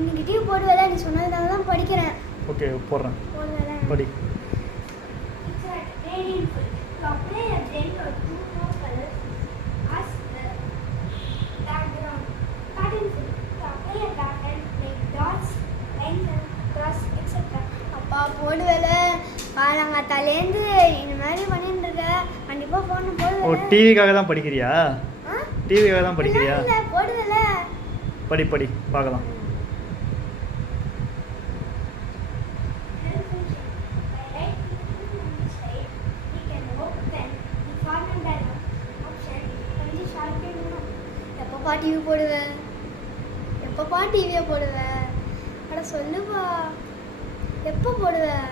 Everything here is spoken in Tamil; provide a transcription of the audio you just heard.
இன்னைக்கு டிவி போடுவேல நீ சொன்னதுனால தான் படிக்கிறேன். ஓகே போடுறேன். போடுவேல படி. It's a radiant full. To play a blend of two more colors as the background. Pattern full. To play a pattern like dots, lines, cross, etc. அப்பா போடுவேல காலங்காத்தாலேருந்து இந்த மாதிரி பண்ணிட்டு இருக்க. கண்டிப்பா ஃபோன் ஓ போடுவேல. டிவிக்காக தான் படிக்கிறியா? டிவிக்காக தான் படிக்கிறியா? இல்ல போடுவேல. படி படி பார்க்கலாம். எப்பப்பா டிவி போடுவேன்? எப்பப்பா டிவியை போடுவேன்? அட சொல்லுப்பா, எப்போ போடுவேன்?